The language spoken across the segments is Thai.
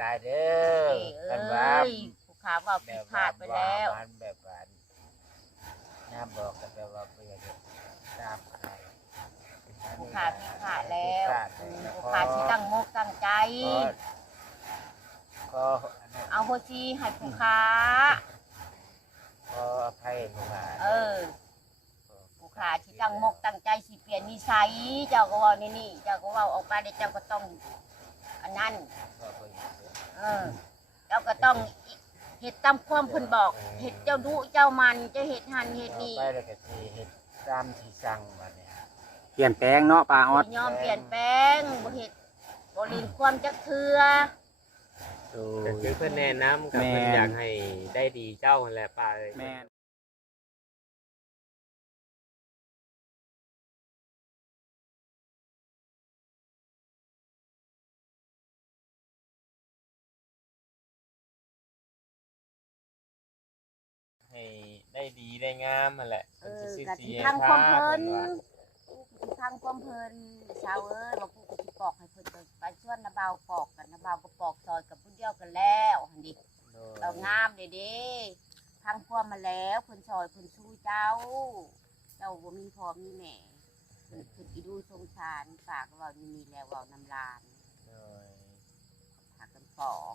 หลายๆเด้อกันว่าผู้ขาว่าผิดพลาดไปแล้วแบบว่าน้าบอกกันแบบว่าเพื่อนตามใครผู้ขาผิดพลาดแล้วผู้ขาที่ตั้งมกตั้งใจก็เอาโฮจีให้ผู้ขาก็อภัยผู้ขาผู้ขาที่ตั้งมกตั้งใจสิเปลี่ยนนิสัยเจ้าก็ว่านี่เจ้าก็ว่าออกมาได้เจ้าก็ต้องอันนั้นเจ้าก็ต้องเฮ็ดตามความเพิ่นบอกเฮ็ดเจ้าดุเจ้ามันเจ้าเฮ็ดหันเฮ็ดนี่ไปแล้วก็สิเฮ็ดตามที่สั่งบัดนี้เปลี่ยนแปลงเนาะป้าออดยอมเปลี่ยนแปลงบ่เฮ็ดบ่ลินความจักเทื่อก็คือเพิ่นแนะนำกับเพิ่นอยากให้ได้ดีเจ้านั่นแหละป้าเอ้ยแม่ให้ได้ดีได้งามนั่นแหละสิทางความเพิ่นทางความเพิ่นชาวว่าผู้สิปอกให้เพิ่นไปชวนนาบ่าวปอกกันนาบ่าวก็ปอกซอยกับผู้เดียวกันแล้วหั่นดิเรางามเด้ทางความมาแล้วเพิ่นซอยเพิ่นชูเจ้าบ่มีพ่อมีแม่เพิ่นอีดูสงสารฝากว่ามีแล้วเว้านำลานพากันปอก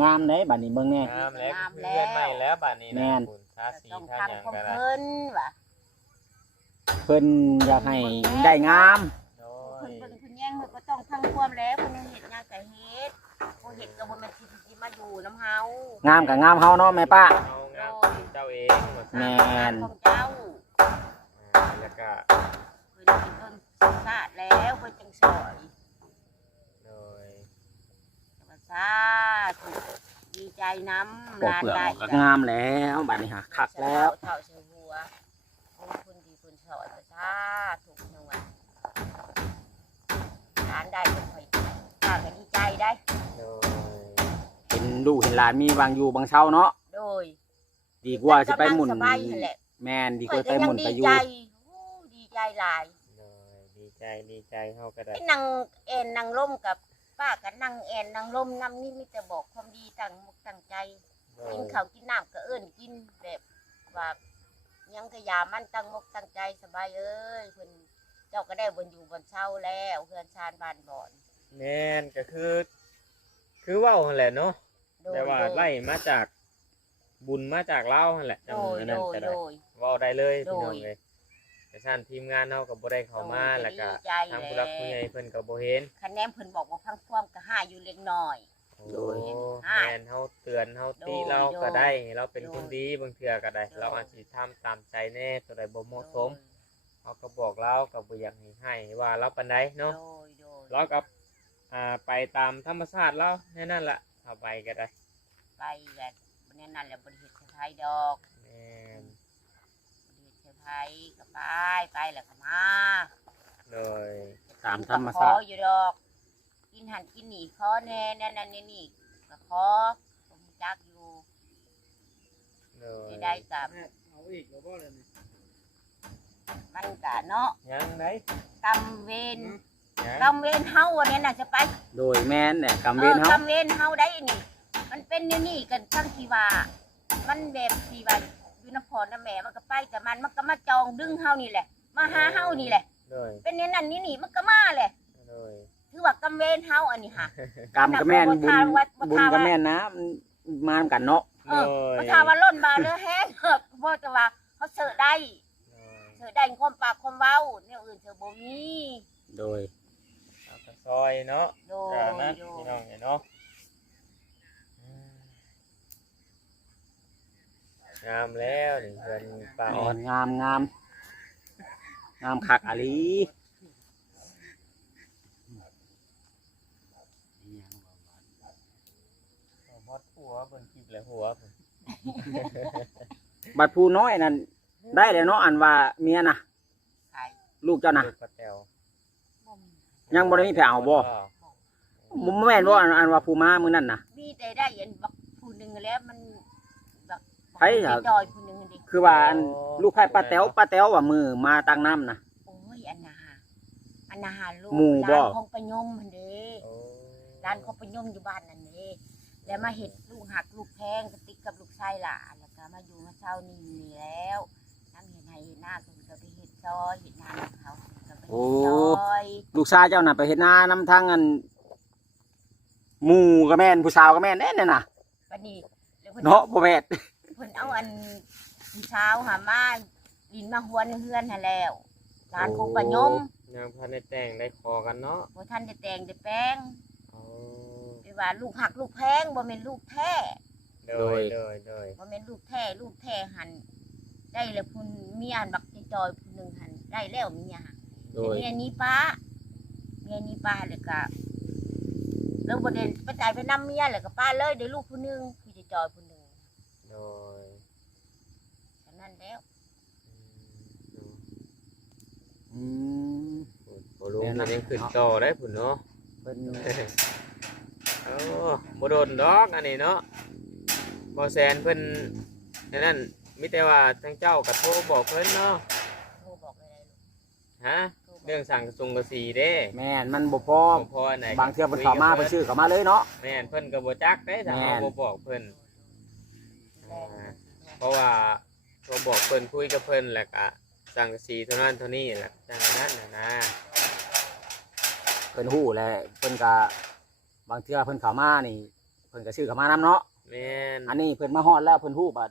งามเด้บัดนี้เบิ่งแน่งามแล้วเพื่อนใหม่แล้วบัดนี้นะคุณทาสีทาหยังก็ได้เพิ่นว่ะเพิ่นอยากให้ได้งามเพิ่นแย่งเพิ่นก็ต้องทางความแล้วเพิ่นเฮ็ดงานก็เฮ็ดบ่เฮ็ดก็บ่แม่นสิมาอยู่นำเฮางามก็งามเฮาเนาะแม่ป้าเอางามเจ้าเองแม่นของเจ้าแล้วก็เพิ่นเป็นต้นชาติแล้วเพิ่นจังสอยโดยธรรมชาติดีใจน้ำปอกเปลือกก็งามแล้วบัดนี้ฮะคักแล้วเฒ่าเชิงหัวคุณดีคุณสอยประชาถูกจังหวัดร้านได้ก็ค่อยป้าก็ดีใจได้โดยเห็นลูกเห็นหลานมีบางอยู่บางเช้าเนาะโดยดีกว่าสิไปหมุนแม่นดีกว่าไปหมุนไปอยู่ดีใจหลายดีใจเฮาก็ได้นั่งแอนนั่งร่มกับป้าก็นั่งแอนนั่งร่มน้ำนี่มีแต่บอกความดีตั้งมุกตั้งใจกินข้าวกินน้ำก็เอิ้นกินแบบว่ายังกะยามันตั้งมุกตั้งใจสบายเอ้ยเพิ่นเจ้าก็ได้บนอยู่บนเช้าแล้วเพื่อนชานบ้านบ่อนแม่นก็คือเว้าหั่นแหละเนาะแต่ว่าไล่มาจากบุญมาจากเราหั่นแหละจังนั้นก็ได้เว้าได้เลยพี่น้องเอ้ยแต่ท่านทีมงานเฮาก็บ่ได้เข้ามาแล้วก็ทางผู้หลักผู้ใหญ่เพิ่นก็บ่เห็นคะแนนเพิ่นบอกว่าพังความก็5อยู่เล็กน้อยโดยแม่นเฮาเตือนเฮาติเราก็ได้เราเป็นคนดีบางเทื่อก็ได้เราอาจสิทำตามใจแน่ตัวใดบ่เหมาะสมเฮาก็บอกเราก็บ่อยากให้ว่าเราปานใดเนาะเราก็ไปตามธรรมชาติเราแค่นั้นล่ะเข้าไปก็ได้ไปแบบนั้นนั่นแหละบ่ได้เฮ็ดไผดอกแม่นบ่ได้เฮ็ดไผก็ไปแล้วก็มาโดยตามธรรมชาติขออยู่ดอกกินหันกินนี่ขอแน่นั่นนี่ก็ขอผมจักอยู่ได้กับเอาอีกแล้วบ่ล่ะนี่มันก็เนาะยังไดกำเวรเฮาอันนี้น่ะจะไปโดยแม่นเนี่ยกำเวรเฮากำเวรเฮาได้นี่มันเป็นนี่กันทั้งที่ว่ามันแบบที่ว่าอยู่นครนะแม่มันก็ไปแต่มันก็มาจองดึงเฮานี่แหละมาหาเฮานี่แหละเป็นนั่นนี่มันก็มาแหละถือว่ากำเวรเฮาอันนี้ค่ะกำกับแม่นบุญกับแม่นนะมากันเนาะบ่ทาว่าล้นบาเด้อแฮงบ่จะว่าเขาเสิร์ชได้ความปากความเว้าแนวอื่นเสิร์ชบ่มีโดยซอยเนาะนะพี่น้องเนาะงามแล้วนี่เพิ่นป้าอ่อนงามคักอะลีหมดหัวเพิ่นคิดแล้วหัวบัดผู้น้อยนั่นได้แล้วเนาะอันว่าเมียน่ะลูกเจ้าน่ะยังบ่ได้มีแผลเอาบ่แม่นบ่อันว่าผู้มามื้อนั้นน่ะมีแต่ได้เห็นบักผู้นึงแล้วมันแบบไผจอยผู้นึงดิคือว่าลูกไผป้าแต๋วว่ามือมาตั้งน้ำน่ะโอ้ยอันน่ะลูกหมู่บ่คงไปยมหั่นเด้ ร้านเขาไปย่มอยู่บ้านนั่นเองแล้วมาเห็ดลูกหักลูกแพงกระติกกับลูกชายหลานแล้วก็มาอยู่มาเช่านี่แล้วน้ำเห็ดไห้เห็ดหน้าคือก็ไปเห็ดซอยเห็ดนาเขาก็ไปเห็ดซอย ลูกชายเจ้าน่ะไปเฮ็ดนานํทางอันหมู่ก็แม่นผู้สาวก็แม่นแน่น่ะ วันนี้แล้ว เนาะบ่แม่น เพิ่นเอาอันเช้าหามาดินมาหวนเฮือนหาแล้วร้านเขาก็ย่ม ยังพันได้แต่งได้คอกันเนาะ บ่ทันได้แต่งได้แป้ง อ๋อ ไปว่าลูกหักลูกแพงบ่แม่นลูกแท้ โดย บ่แม่นลูกแท้ลูกแท้หันได้แล้วพุ่นเมียหันบักจอยพุ่นหนึงหันได้แล้วเมียหัน โดย เมียนี้ป้าแล้วก็แล้วบ่ได้ไปจ่ายไปนำเมียแล้วก็ป้าเลยได้ลูกผู้หนึงผู้จอยผู้หนึง โดย ฉะนั้นแล้ว อืม โอ้ลุงมันยังขึ้นต่อได้ผุนเนาะ เพิ่น โอ้บ่โดนดอกอันนี้เนาะบ่แซนเพิ่นอันนั้นมีแต่ว่าทั้งเจ้าก็โทรบอกเพิ่นเนาะ โทรบอกเลยลูก ฮะ โทรบอก เรื่องสั่งกระกระสีเด้ แม่นมันบ่พอ บ่พอไหน บางเทื่อเพิ่นเข้ามาเพิ่นชื่อเข้ามาเลยเนาะ แม่นเพิ่นก็บ่จักเด้ถ้า แม่ เฮาน บ่บอกเพิ่นเพราะว่าพอบอกเพิ่นคุยกับเพิ่นแล้วก็สั่งกระสีเท่านั้นเท่านี้แหละจังนั้นน่ะนะ เพิ่นฮู้แหละเพิ่นก็บางเทื่อเพิ่นเข้ามานี่เพิ่นก็ชื่อเข้ามานํเนาะ แม่น อันนี้เพิ่นมาฮอดแล้วเพิ่นฮู้บัด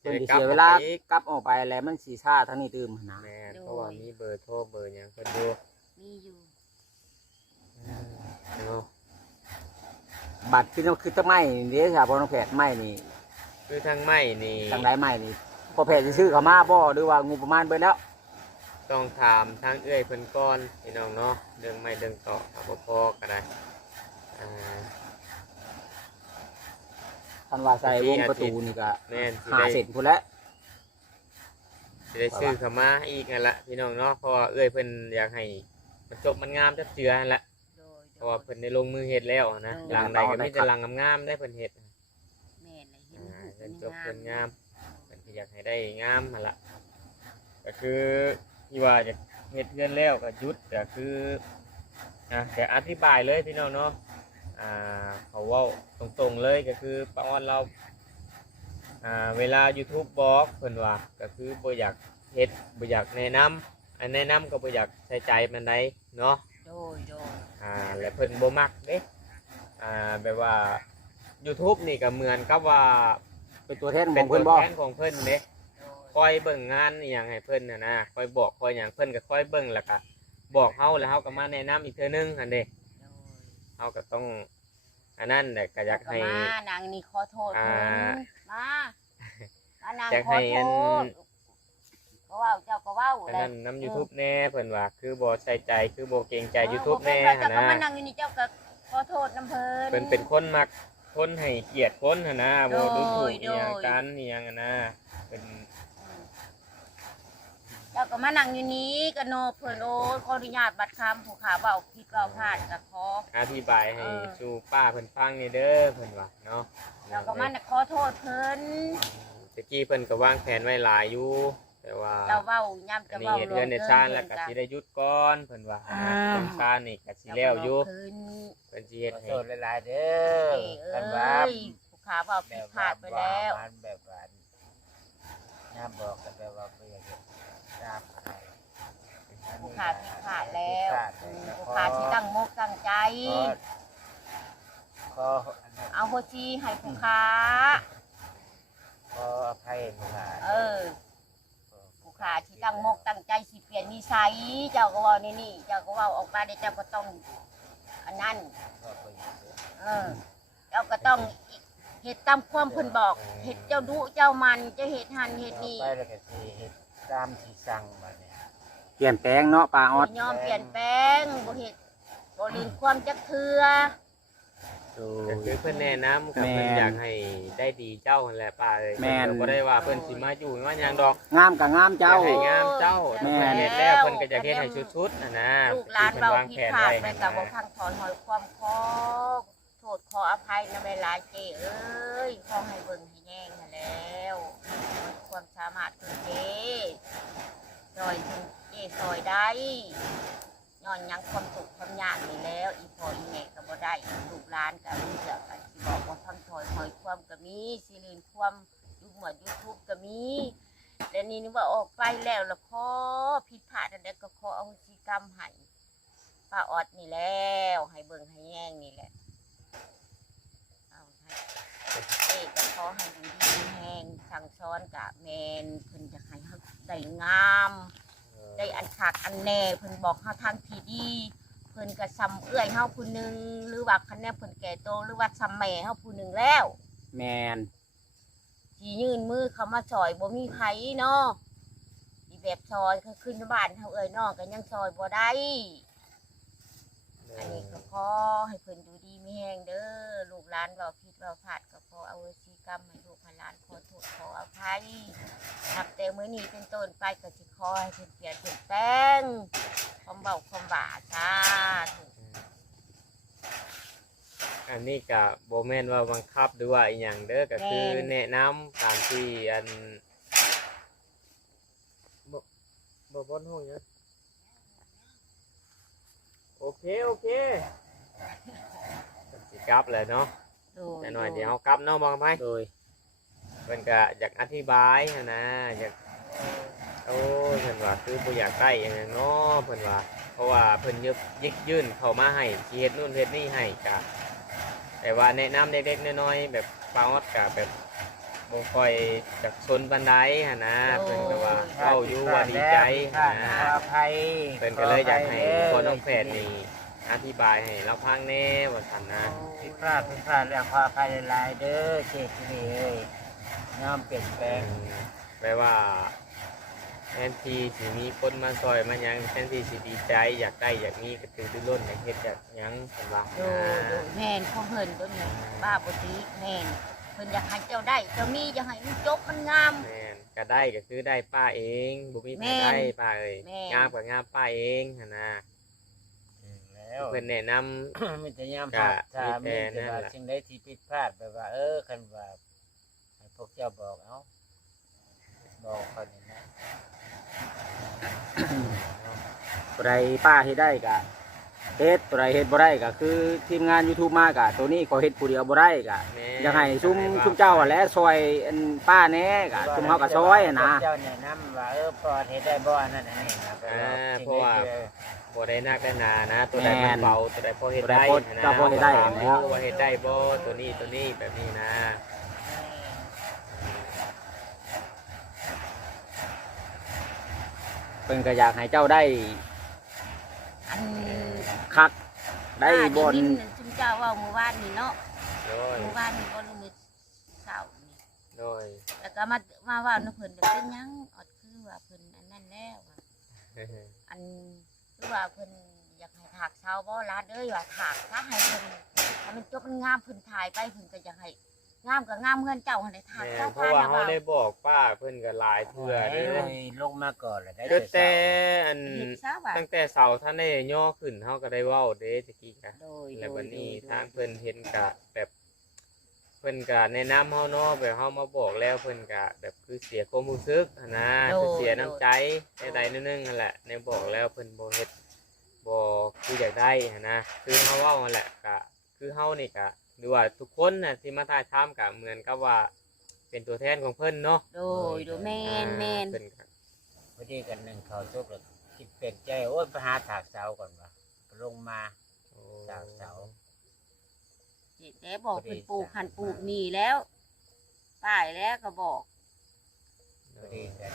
เพิ่นสิเสียเวลากลับออกไปแล้วมันสิช้าทางนี้ตื่มนะ แม่นเพราะว่ามีเบอร์โทรเบอร์หยังเพิ่นดู มีอยู่ เนาะ บัตรคือต้นไม้นี่เด้จ้ะบ่น้องแพทย์ไม้นี่ คือทางไม้นี่ ทางใดไม้นี่พอแพทย์สิซื้อเข้ามาบ่หรือว่างบประมาณเบิดแล้ว ต้องถามทางเอื้อยเพิ่นก่อนพี่น้องเนาะเรื่องไม้เรื่องต่อกับบ่พอก็ได้อ่า คันว่าใส่วงประตูนี่ก็ แม่นสิ หา ได้ เสร็จพุ่นแล้ว สิได้ซื้อเข้ามาอีกนั่นละพี่น้องเนาะเพราะว่าเอื้อยเพิ่นอยากให้มันจบมันงามจักเจือนั่นละ โดย เพราะว่าเพิ่นได้ลงมือเฮ็ดแล้วนะ โดย หลังใดก็มีแต่หลังงามๆได้เพิ่นเฮ็ด แม่เลยเห็น อ่า ลูก เพิ่นจบ งา เพิ่ ม นงามเพิ่นก็อยากให้ได้งามนั่นละก็คือที่ว่าจะเฮ็ดเฮือนแล้วก็หยุดก็คือแต่อธิบายเลยพี่น้องเนาะเขาเว้าตรงๆเลยก็คือป้าออนเราเวลา YouTube บอกเพิ่นว่าก็คือบ่อยากเฮ็ดบ่อยากแนะนำอันแนะนำก็บ่อยากใส่ใจปานใดเนาะ โดย และเพิ่นบ่มักเด้แบบว่า YouTube นี่ก็เหมือนกับว่า เป็นตัวแทนข เป็ อน งเพิ่น ตัว บ่ แทนของเพิ่นเด้คอยเบิ่งงานอหย่างให้เพิ่นน่ะนะคอยบอกคอยหยังเพิ่นก็คอยเบิ่งแล้วก็บอกเฮาแล้วเฮาก็มาแนะนำอีกเทื่อนึงอันเด้เฮาก็ต้องอันนั้นแหละก็อยากให้ มานางนี่ขอโทษเพิ่นมานาง อยาก ขอ ให้ โท อัน ษก็เว้าเจ้าก็เว้า อัน แหละ นั้นนำ YouTube แน่เพิ่นว่าคือบ่ใส่ใจคือบ่เกรงใจ YouTube แน่ แน่ เจ้า หั่น ก็ นะ มานั่งอยู่นี่เจ้าก็ขอโทษน้ำเพิ่น เพิ่นเป็นคนมักคนให้เกียรติคนหั่นนะบ่ดูถูก โด อย หยังกันอหยังอะนะเป็น เจ้าก็มานั่งอยู่นี้ก็โนเพิ่นโอ้ยขออนุญาตบัดคำผู้ขาเว้าผิดเว้าพลาดก็ขอ อธิบายให้สู่ป้าเพิ่นฟังนี่เด้อเพิ่นว่าเนาะ เจ้าก็มาขอโทษเพิ่น ตะกี้เพิ่นก็วางแผนไว้หลายอยู่แต่ว่า เจ้าเว้าย่ำ อั จะ นนี้ เว้า เฮ็ดเรือนในชานแล้วก็สิได้หยุดก่อนเพิ่นว่าตรงชานนี่ก็สิแล้วอยู่เพิ่นสิเฮ็ด ขอ ให้ โทษหลายๆเด้อ เอ้ กันว่า ยผู้ขาเว้าผิดพลาดไปแล้ว มันแบบว่าน้าบอกกันแบบว่าเพื่อจะตามใคร ผู้ขาผิดพลาดแล้ว ผิดพลาดเลย ผู้ขาที่ตั้งมกตั้งใจ ขออันนั้น เอาโฮชีให้ผู้ขา ขออภัยผู้หลาน ผู้ขาที่ตั้งมกตั้งใจสิเปลี่ยนนิสัยเจ้าก็เว่านี่เจ้าก็เว่าออกมาได้เจ้าก็ต้องอันนั้น ขอประโยชน์ เจ้าก็ต้องเฮ็ดตามความเพิ่นบอกเฮ็ดเจ้าดุเจ้ามันเจ้าเฮ็ดหันเฮ็ดนี่ ไปแล้วก็สิเฮ็ดตามที่สั่งมาเนี่ย เปลี่ยนแปลงเนาะป้าออด บ่ยอมเปลี่ยนแปลงบ่เฮ็ดบ่ลืมความจักเทื่อ ก็คือเพิ่นแนะนำกับเพิ่นอยากให้ได้ดีเจ้านั่นแหละป้าเอ้ย แม่น เพิ่นก็บ่ได้ว่าเพิ่นสิมาอยู่ว่าหยังดอก งามกับงามเจ้า อยกให้งามเจ้า แม่ เพิ่นเฮ็ดแล้วเพิ่นก็จะเฮ็ดให้ชุดๆนะนะ ลูกหลาน เพิ่น เว้าว าง ผิ แผ ด น พลาด ไว้ ไป ให้ ก็ นะ บ่พังถอนหอยความขอโทษขออภัยนำเวลาเจ้เอ้ยขอให้เบิ่งให้แย่งให้แล้วความสามารถของเจ้ซอยถึงเจ้ซอยได้ย อนยังความสุขความยากนี่แล้วอีพ่ออีแม่ก็บ่ได้ลูกหลานก็มีเสือกันสิบอกว่าพังถอยหอยความก็มีสิลืนความยุบหมด YouTube ก็มีและนี่นึกว่าออกไปแล้วละขอผิดพลาดอันใดก็ขออโหสิกรรมให้ป้าออดนี่แล้วให้เบิ่งให้แย่งนี่แหละเอาให้เอกก็ขอให้ดูดีแห้งสั่งสอนกะแมนเพิ่นจะให้เฮาได้งามได้อันคักอันแน่เพิ่นบอกเฮาทางที่ดีเพิ่นก็ซ้ำเอื้อยเฮาผู้หนึงหรือว่าคันแน่เพิ่นแก่โตหรือว่าซ้ำแม่เฮาผู้หนึงแล้ว แมน สิยื่นมือเขามาซอยบ่มีไผเนาะอีแบบซอยคือขึ้นบ้านเฮาเอ้ยน้องก็ยังซอยบ่ได้อันนี้ก็ขอให้เพิ่นอยู่ดีมีแฮงเด้อลูกหลานเว้าผิดเว้าพลาดก็ขออโหสิกรรมให้ลูกให้หลานขอโทษขออภัยนับแต่มื้อนี้เป็นต้นไปก็สิขอให้เพิ่นเปลี่ยนแปลงความเว้าความว่าสาธุ อันนี้ก็บ่แม่นว่าบังคับหรือว่าอีหยังเด้อก็คือแนะนำตามที่อันบ่บ่ฮู้หยังโอเคสิกลับแล้วเนาะแต่หน่อยเดี๋ยวเฮากลับเนาะบอกไหม โดย เพิ่นก็อยากอธิบายหั้นนะอยากโอ้เพิ่นว่าคือบ่อยากได้อย่างนั้นเนาะเพิ่นว่าเพราะว่าเพิ่นยิกยื่นเข้ามาให้สิเฮ็ดนู่นเฮ็ดนี่ให้ก็แต่ว่าแนะนำเล็กๆน้อยๆแบบปาออดก็แบบบ่ค่อยจักสนปานใดหั่นนะเพิ่นก็ว่าเว้าอยู่ว่าดีใจหั่นนะ ขออภัย เพิ่นก็เลยอยากให้พ่อน้องแฝดนี่อธิบายให้เราฟังแน่ว่าซั่นนะ ผิดพลาดแล้วขออภัยหลายๆเด้อเจ๊ที่นี่เอ้ยยอมเปลี่ยนแปลง แปลว่าแทนที่สิมีคนมาซอยมาหยังแทนที่สิดีใจอยากได้อยากมีก็ถือดื้อร่นอยากเฮ็ดอยากหยังเพิ่นว่า โดแม่นของเพิ่นตัวนี้บ้าบ่ติแม่นเพิ่นอยากให้เจ้าได้เจ้ามีอยากให้มันจบมันงาม แม่นก็ได้ก็คือได้ป้าเองบ่มีไผ แม่น ได้ป้าเอ้ย แม่น งามก็งามป้าเองหั่นนะ แล้ว เพิ่นแนะนำ มีแต่ยามพลาดถ้า มี มี แต่ แต่ นั่น ว่า แหละ สิ่งใดที่ผิดพลาดแบบว่าคันว่าให้พวกเจ้าบอกเอาบอกเขานี่นะ ตัวใดป้าเฮ็ดได้ก็เฮ็ดตัวใดเฮ็ดบ่ได้ก็คือทีมงาน YouTube มาก็ตัวนี้ขอเฮ็ดผู้เดียวบ่ได้ก็ แม่ อยากให้ซุมเจ้าหั่นแหละซอยอันป้าแหน่ก็ซุมเฮาก็ซอยอะนะ เจ้าแนะนำว่าปลอดเฮ็ดได้บ่นั่นน่ะนี่นะเพราะว่า บ่ได้นักได้หนานะตัวใดมันเบาตัวใดพอเฮ็ด ตัวใด ได้ พอ นะ เจ้าพอเฮ็ดได้ ถาม แล้ว ว่าเฮ็ดได้บ่ตัวนี้แบบนี้นะ เพิ่นก็อยากให้เจ้าได้ อัน คักได้บน จุนเจ้าว่าเมื่อวานนี่เนาะ โดย เมื่อวานนี่บ่รู้มื้อเช้านี่ โดย แล้วก็มาว่าเพิ่นเป็นหยังอดคือว่าเพิ่นอันนั้นแล้วอะอันคือว่าเพิ่นอยากให้ถากเช้าบ่ลาดเอ้ยว่าถากถ้าให้เพิ่นให้มันจบมันงามเพิ่นถ่ายไปเพิ่นก็อยากให้งามก็งามเงินเจ้าหั่นได้ถาก แม่ ซะ เพราะว่าเขาได้บอกป้าเพิ่นก็หลายเทื่อ เพื่ เด้ ลงมาก่อนแล้วได้ ก็แต่อัน เฮ็ดซะว่า ตั้งแต่เสาท่านได้ย่อขึ้นเฮาก็ได้เว้าเด้ตะกี้กะ โดย แล้ววันนี้ทางเพิ่นเห็นกะแบบเพิ่นกะแนะนำเฮาเนาะแบบเฮามาบอกแล้วเพิ่นกะแบบคือเสียความรู้สึกหั้นนะคือเสียน้ำใจใดๆนิดนึงนั่นแหละในบอกแล้วเพิ่นบ่เฮ็ดบ่คืออยากได้หั้นนะคือเฮาเว้านั่นแหละกะคือเฮานี่กะหรือว่าทุกคนน่ะที่มาถ่ายทำกะเหมือนกับว่าเป็นตัวแทนของเพิ่นเนาะ โดยแม่นแม่น เพิ่นก็ พอดีกันหนึ่งเขาสุกแล้วคิดเปลี่ยนใจโอ้ยไปหาถากเสาก่อนว่ะลงมา โอ้ สาวเสา เฮ็ดแล้วบอกเพิ่นปลูกหันปลูกนี่แล้วป้ายแล้วก็บอก พอดีกัน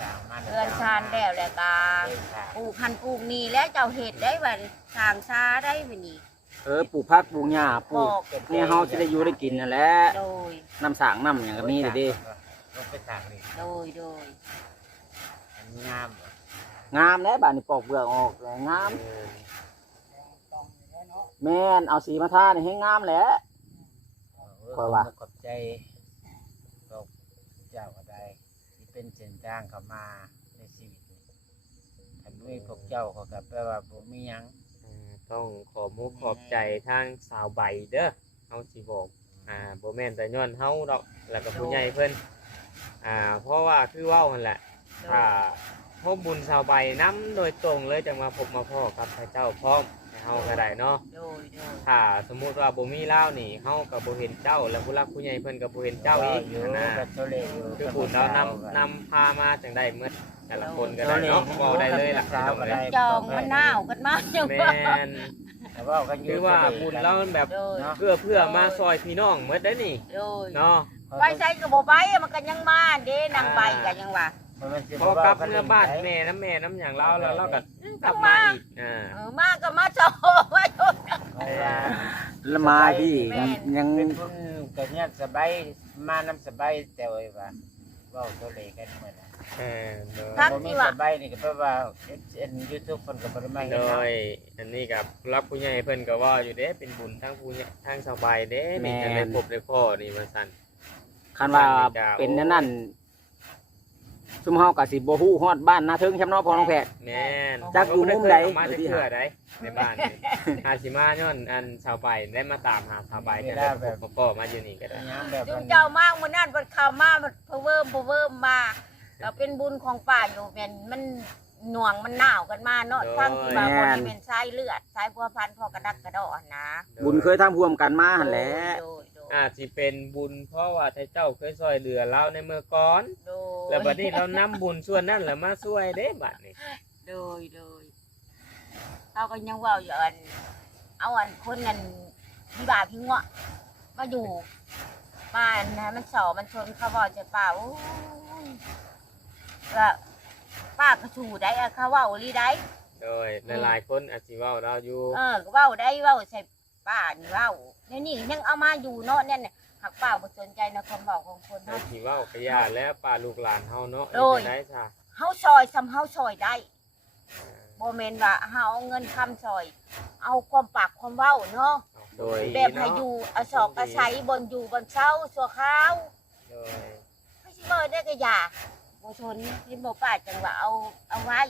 สร้างมัน เรือนชานแล้วแล้วก็ เดินทาง ปลูกหันปลูกนี่แล้วเจ้าเฮ็ดได้บัดทางซาได้บัดนี้ ปลูกผักปลูกหญ้าป บ ลูก อก เนี่ยเฮาสิได้อยู่ได้กินนั่นแหละ โดย น้ำสางน้ำหยังก็มีเด้อเด้ ลงไปถากนี่ โดยอันนี้งามบ่ งามแล้วบาดนี้ปอกเปลือกออกแล้วงาม เออ แม่นเอาสีมาทานี่ให้งามแหละ ค่อยว่า ขอบใจพวกเจ้าก็ได้ที่เป็นเส้นทางเข้ามาในชีวิตนี่ถ้าไม่มีพวกเจ้าเขาก็แปลว่าผมมีหยัง ต้องขอมุกขอบใจทางสาวใบเด้อเฮาสิบอกบ่แม่นแต่ย้อนเฮาดอกแล้วก็ผู้ใหญ่เพิ่นเพราะว่าคือเว้าหั่นแหละถ้า พบบุญชาวใบน้ำโดยตรงเลยจังมาพบมาพ่อกับพระเจ้าพร้อมให้เฮาก็ได้เนาะ โดย ถ้าสมมุติว่าบ่มีเล่าวนี่เฮาก็บ่เห็นเจ้าแล้วผู้รักผู้ใหญ่เพิ่นก็บ่เห็นเจ้าอีก อยู่ นะ กับตัวเล็กอยู่ คือบุญเรานำพามาจังได้เมื่อแต่ละคนก็ได้เนาะเว้าได้เลยล่ะพี่น้องเอ้ย จองมันหนาวกันมากจัง แม่ ว่าน แต่ว่ากันอยู่ คือว่าบุญเราแบบ โดย เพื่อมาซอยพี่น้องเมื่อได้นี่ โดย เนาะ ไปใส่ก็บ่ไปมันก็ยังมาเด้นางใบก็ยังว่า พอกลับเมื่อบ้านแม่น้ำอย่างเราแล้วเราก็กลับมาอีกมาก็มาโชว์มาโชว์ แล้วมาพี่ยัง เป็นบุญกับเนี่ยสบายมาน้ำสบายแต่ว่าว่าตัวเล็กกันเหมือน ทั้ง มี ที่ ส ว่า บายนี่ก็แปลว่ายูทูบคนกับปริมาณ โดยอันนี้กับรับผู้ใหญ่เพิ่นก็ว่าอยู่เด้เป็นบุญทั้งผู้ใหญ่ทั้งสบายเด้มีกันได้พบได้พ่อนี่มาสั่น คันว่าเป็นนั่นซุมเฮาก็สิบ่ฮู้ฮอดบ้านนาเทิงแชมป์เนาะพ่อน้องแพทย์ แม่น จักอยู่มุมใด มาจะเชื่อได้ในบ้านนี่อาสิมาย้อนอันชาวไปได้มาตามหาชาวไปกันได้พบพ่อมาอยู่นี่ก็ได้ แบบ จุงเจ้ามากมื้อนั้นเพิ่นเข้ามามันเพเวิมมาแล้วเป็นบุญของป้าอยู่แม่นมันหน่วงมันหนาวกันมาเนาะทั้งที่ว่าบ่ได้เป็นสายเลือดสายพัวพันธุ์พ่อกระดักกระดอนะ บุญเคยทำร่วมกันมาหั่นแหละ อาจสิเป็นบุญเพราะว่าท่านเจ้าเคยช่วยเหลือเราในเมื่อก่อน แล้วบัดนี้เรานำบุญส่วนนั้นแหละมาช่วยเด้บัดนี้ โดยเราก็ยังว่าอยู่อันเอาอันคนนั้นพี่บาพี่งวมาอยู่บ้านนะมันสอมันชนเขาบอกจะป้าโอ้ยก็ป้าก็ชูได้อะเขาเว่าลีได้ โดยหลายๆคนอาจสิเว้าเราอยู่ ก็เว่าได้เว่าใส่ป้านี่เว่าเนี่ยนี่ยังเอามาอยู่เนาะเนี่ยหักป้าบ่สนใจในความบอกของคน อา เฮา สิเว้าก็ย่าแล้วป้าลูกหลานเฮาเนาะ โดย ได้ซะ เฮาซอยซ้ำเฮาซอยได้บ่แม่นว่าเฮาเอาเงินคำซอย เอาความปากความเว้าเนาะ โดย แบบให้อยู่อาศอกอาศัยบนอยู่บนเช้าสัวข้าว โดย ไม่ใช่เบิดได้ก็อย่าบ่ชนที่บ่ป้าจังว่าเอาไว้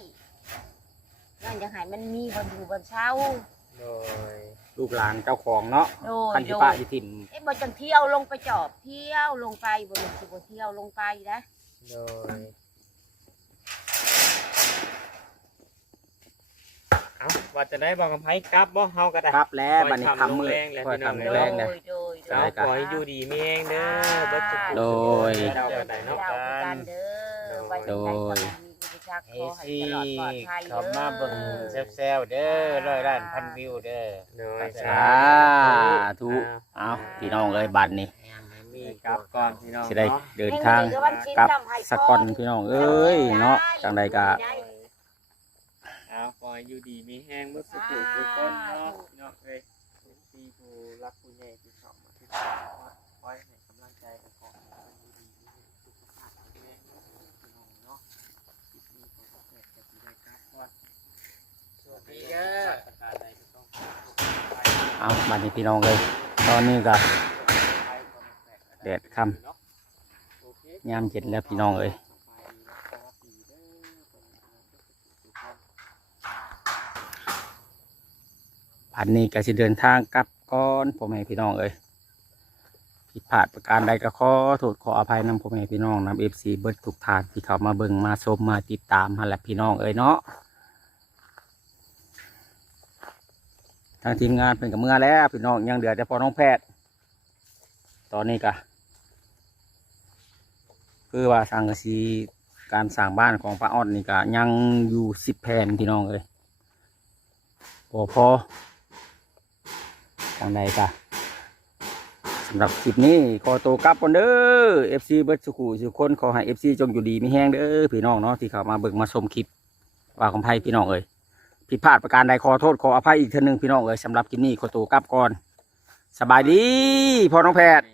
นั่นจะให้มันมีบนอยู่บนเช้า โดย ลูกหลานเจ้าของเนาะ โดย คันสิป้าสิถิ่ม บ่จังเที่ยวลงไปจอบเที่ยวลงไปบ่แม่นสิบ่เที่ยวลงไปนะ โดยเอาว่าจะได้บอกกับไผกลับบ่เฮาก็ได้ ครับแล้วบัดนี้ทำมือ แรงแล้ว ค่อย พี่น้อง ทำ โด แร ย งเลย โดย ใช่ เอาขอให้อยู่ดีมีแรงเด้อเบิดสุข โดย เจ้าก็ได้เนาะ เจ้ากันเด้อไว้จังใดก็มีอุปสรรคข เอ อให้ ซี ตลอดปลอดภัย เขามาเบิ่งแซวๆเด้อ100,000,000 วิวเด้อ โดย สาธุเอาพี่น้องเอ้ยบัดนี้ มีกลับก่อนพี่น้อง สิได้เดินทางกลับสกอนพี่น้องเอ้ยเนาะจังใดก็ เอาขอให้อยู่ดีมีแห้งเบิดสุขทุกคนเนาะพี่น้องเอ้ยที่ผู้รักผู้ใหญ่ที่ชอบมาที่คอยให้กำลังใจกันขอให้อยู่ดีมีแห้งสุขภาพแข็งแรงพี่น้องเนาะคลิปนี้ขอแจกกับพี่ได้ครับก่อนสวัสดีเด้อการใดก็ต้อง เอาบัดนี้พี่น้องเอ้ยตอนนี้ก็แดดค่ำยามเย็นแล้วพี่น้องเอ้ยบัดนี้ก็สิเดินทางกลับก่อนพ่อแม่พี่น้องเอ้ยผิดพลาดประการใดก็ขอโทษขออภัยนำพ่อแม่พี่น้องนำ FC เบิดทุกทานที่เขามาเบิ่งมาชมมาติดตามหั่นแหละพี่น้องเอ้ยเนาะทางทีมงานเพิ่นกับเมื่อแล้วพี่น้องยังเดือดแต่พอน้องแพทย์ตอนนี้ก็คือว่าสังกะสีการสร้างบ้านของป้าอ้อนนี่ก็ยังอยู่10 แผ่นพี่น้องเอ้ยพอทางใดก็สำหรับคลิปนี้ขอตัวกลับก่อนเด้อ FC เบิดสุขุสุขคนขอให้ FC จงอยู่ดีมีแห้งเด้อพี่น้องเนาะที่เขามาเบิ่งมาชมคลิปว่าของไพ่พี่น้องเอ้ยผิดพลาดประการใดขอโทษขออภัยอีกเทื่อนึงพี่น้องเอ้ยสำหรับคลิปนี้ขอตัวกลับก่อนสบายดีพ่อน้องแพทย์